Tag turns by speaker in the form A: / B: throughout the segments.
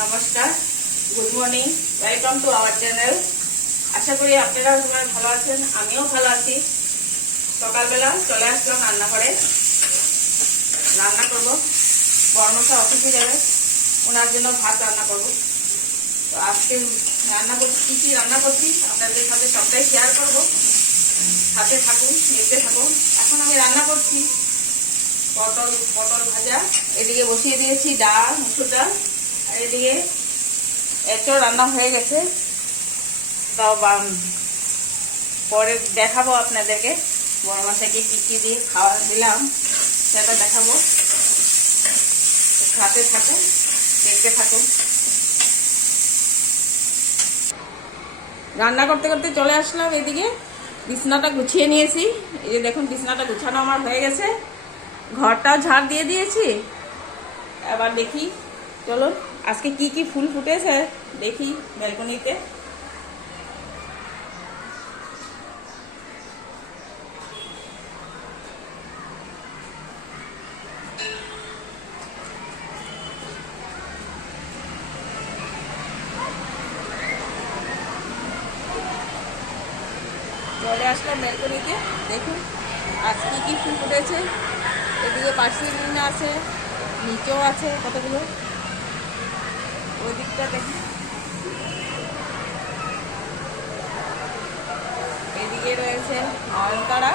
A: নমস্কার good morning welcome to our channel আশা করি আপনারা সবাই ভালো আছেন, আমিও ভালো আছি। সকালবেলা চলে আসলাম রান্নাঘরে। রান্না করব, বর্মশা অফিসে যাবে, ওনার জন্য ভাত রান্না করব। তো আজকে রান্না করছি কী কী রান্না করছি আপনাদের সাথে সবটাই শেয়ার করব। হাতে থাকুন, দেখতে থাকুন। এখন আমি রান্না করছি। পটল পটল ভাজা, এদিকে বসিয়ে দিয়েছি ডাল, মুসুর ডাল। এদিকে এত রান্না হয়ে গেছে। তাও পরে দেখাবো আপনাদেরকে। বড় মাসাকে কী কী দিয়ে খাওয়া দিলাম, সেটা দেখাবো। খাতে থাকুন, দেখতে থাকুন। রান্না করতে করতে চলে আসলাম এদিকে। বিছনাটা গুছিয়ে নিয়েছি। এই যে দেখুন, বিছনাটা গুছানো আমার হয়ে গেছে। ঘরটাও ঝাড় দিয়ে দিয়েছি। এবার দেখি চলো আজকে কি কি ফুল ফুটেছে? দেখি ব্যালকনিতে। চলে আসলাম ব্যালকনিতে। দেখুন, আজ কি কি ফুল ফুটেছে। এদিকে পার্সি আছে, নিচেও আছে কতগুলো? ওই দিকটা দেখুন এদিকে রয়েছে নয়নতারা।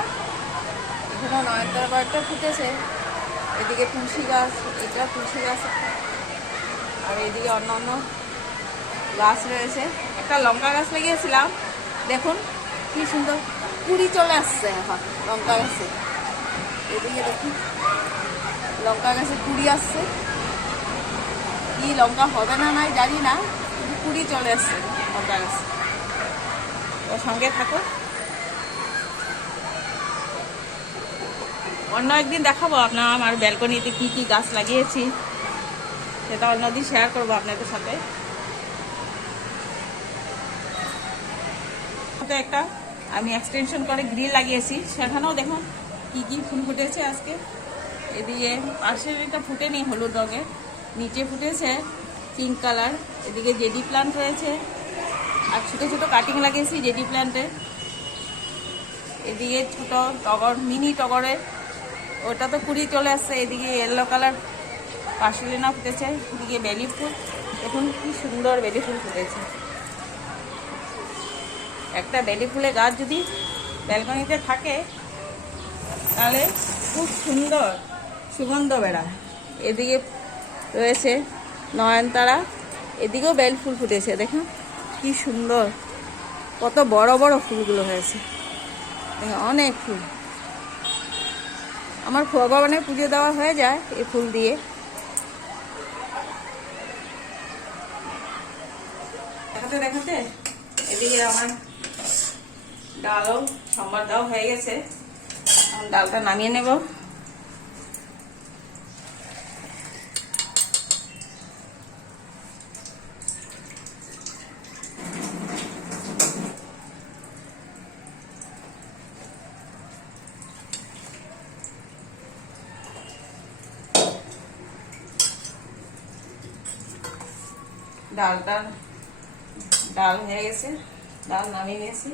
A: এখানেও নয়নতারা কয়েকটা ফুটেছে। এদিকে তুলসী গাছ, এটা তুলসী গাছ। আর এদিকে অন্য অন্য গাছ রয়েছে। একটা লঙ্কা গাছ লাগিয়েছিলাম। দেখুন, কি সুন্দর কুড়ি চলে আসছে এখন লঙ্কা গাছে। এদিকে দেখুন, লঙ্কা গাছে কুড়ি আসছে। কি লঙ্কা হবে না নাই জানি না, কিন্তু কুড়ি চলে আসছে, লঙ্কা গাছে। ওর সঙ্গে থাকো। অন্য একদিন দেখাবো আপনার আমার ব্যালকনিতে কি কি গাছ লাগিয়েছি, সেটা অন্যদিন শেয়ার করব আপনাদের সাথে। একটা আমি এক্সটেনশন করে গ্রিল লাগিয়েছি, সেখানেও দেখুন কি কি ফুল ফুটেছে আজকে। এদিকে পাশের এটা ফুটেনি হলুদ রঙের। নিচে ফুটেছে পিঙ্ক কালার এদিকে জেডি প্লান্ট রয়েছে আর ছোটো ছোটো কাটিং লাগিয়েছি জেডি প্লান্টে এদিকে ছোট টগর মিনি টগরের ওটা তো কুড়ি চলে আসছে, এদিকে ইয়েলো কালার পার্সেলিনা ফুটেছে, এদিকে বেলি ফুল, দেখুন কি সুন্দর বেলি ফুল ফুটেছে। একটা বেলি ফুলের গাছ যদি ব্যালকনিতে থাকে, তাহলে খুব সুন্দর, সুগন্ধ বেড়ায়। এদিকে রয়েছে নয়নতারা। এদিকেও বেল ফুল ফুটেছে, দেখুন কি সুন্দর। কত বড় বড় ফুলগুলো হয়েছে। অনেক ফুল। আমার ভগবানে পুজো দেওয়া হয়ে যায় এই ফুল দিয়ে। দেখাতে দেখাতে। এদিকে আমার ডালও সম্বার দেওয়া হয়ে গেছে। ডালটা নামিয়ে নেব। ডালটা ডাল হয়ে গেছে। ডাল নামিয়ে নিয়েছি।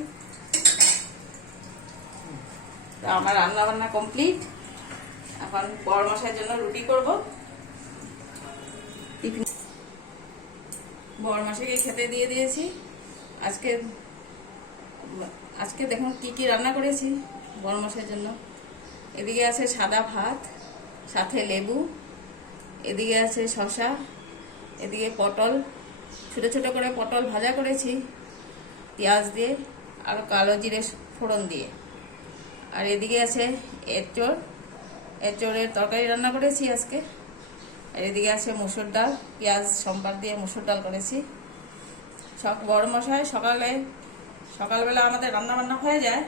A: তো আমার রান্না বান্না কমপ্লিট। এখন বড় মশাইয়ের জন্য রুটি করব। টিফিন বড় মশাইকে খেতে দিয়ে দিয়েছি। আজকে আজকে দেখুন কি কি রান্না করেছি বড় মশাইয়ের জন্য। এদিকে আছে সাদা ভাত, সাথে লেবু, এদিকে আছে শশা এদিকে পটল ছোটো ছোটো করে পটল ভাজা করেছি, পেঁয়াজ দিয়ে আর কালো জিরে ফোড়ন দিয়ে। আর এদিকে আছে এঁচড়। এঁচড়ের তরকারি রান্না করেছি আজকে। আর এদিকে আছে মুসুর ডাল, পেঁয়াজ, সম্বার দিয়ে মুসুর ডাল করেছি। সব বড় মশাই সকালে, সকালবেলা আমাদের রান্না বান্না হয়ে যায়,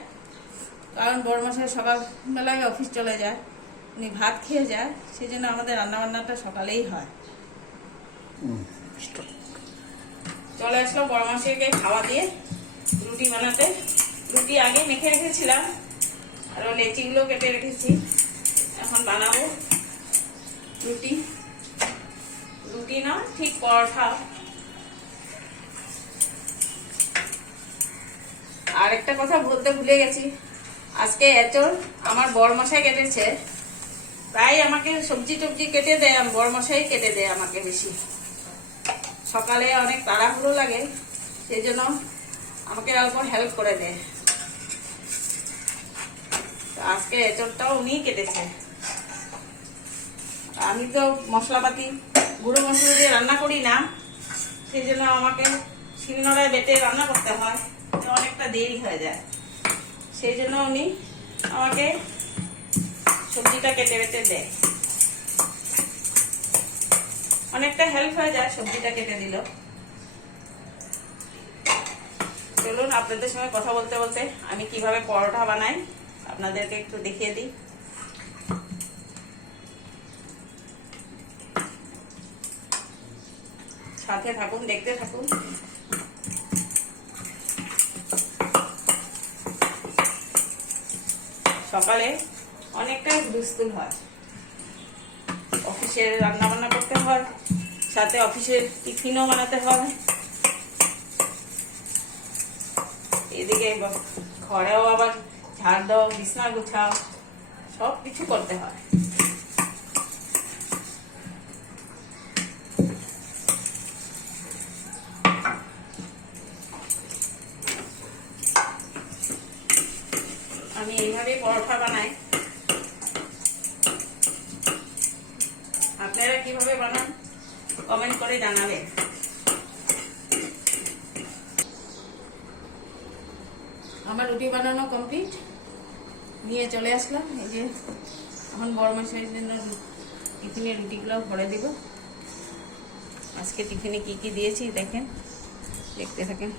A: কারণ বড় মশাই সকালবেলায় অফিস চলে যায়, উনি ভাত খেয়ে যায় সেই জন্য আমাদের রান্নাবান্নাটা সকালেই হয়। চলে আসলাম বড় মাসিকে খাওয়া দিয়ে রুটি বানাতে। রুটি আগে মেখে রেখেছিলাম, আর ও লেচিগুলো কেটে রেখেছি। এখন বানাবো রুটি। রুটি না, ঠিক পরোটা আর একটা কথা বলতে ভুলে গেছি, আজকে এচর আমার বড় মশাই কেটেছে। তাই আমাকে সবজি টবজি কেটে দেয় আর বড় মশাই কেটে দেয় আমাকে বেশি। সকালে অনেক তাড়াহুড়ো লাগে, সেই জন্য আমাকে অল্প হেল্প করে দেয় আজকে এচরটাও উনিই কেটেছে। আমি তো মশলাপাতি, গুঁড়ো মশলা দিয়ে রান্না করি না, সেই জন্য আমাকে শিলনোড়ায় বেটে রান্না করতে হয়, তো অনেকটা দেরি হয়ে যায়। সেই জন্য উনি আমাকে সবজিটা কেটে বেটে দেয়। অনেকটা হেল্প হয়ে যায়, সবজিটা কেটে দিল চলুন আপনাদের সঙ্গে কথা বলতে বলতে আমি কীভাবে পরোটা বানাই, আপনাদেরকে একটু দেখিয়ে দিই। সাথে থাকুন, দেখতে থাকুন। সকালে অনেকটাই দুস্তুল হয়। অফিসের রান্না বান্না হয়, সাথে অফিসের টিফিনও বানাতে হয়। এদিকে ঘরেও আবার ঝাড় দাও, বিছনা গুছাও সব কিছু করতে হয় আমি এইভাবেই পরোটা বানাই আপনারা কীভাবে বানান করে আমার রুটি বানানো কমপ্লিট নিয়ে চলে আসলাম, এই যে এখন বড় মাসের জন্য টিফিনে রুটিগুলো ভরে দিব। আজকে টিফিনে কি কি দিয়েছি দেখেন, দেখতে থাকেন।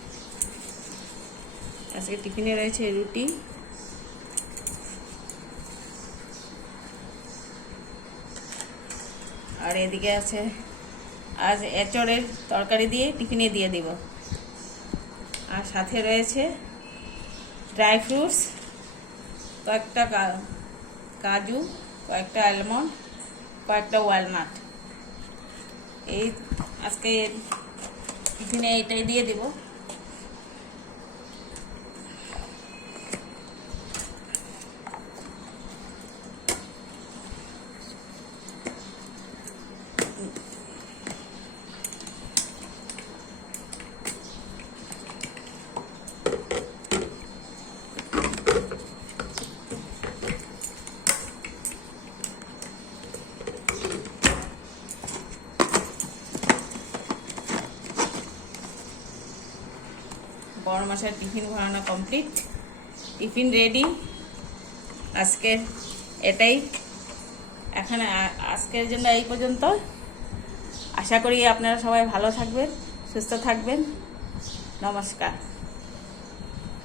A: আজকে টিফিনে রয়েছে রুটি। আর এদিকে আছে আজ এঁচড়ের তরকারি দিয়ে টিফিনে দিয়ে দিব। আর সাথে রয়েছে ড্রাই ফ্রুটস, কয়েকটা কাজু, কয়েকটা আলমন্ড কয়েকটা ওয়ালনাট। এই আজকে টিফিনে এটাই দিয়ে দিব। মাসের টিফিন ঘোরানো কমপ্লিট টিফিন রেডি আজকে এটাই। এখানে আজকের জন্য এই পর্যন্ত। আশা করি আপনারা সবাই ভালো থাকবেন, সুস্থ থাকবেন। নমস্কার।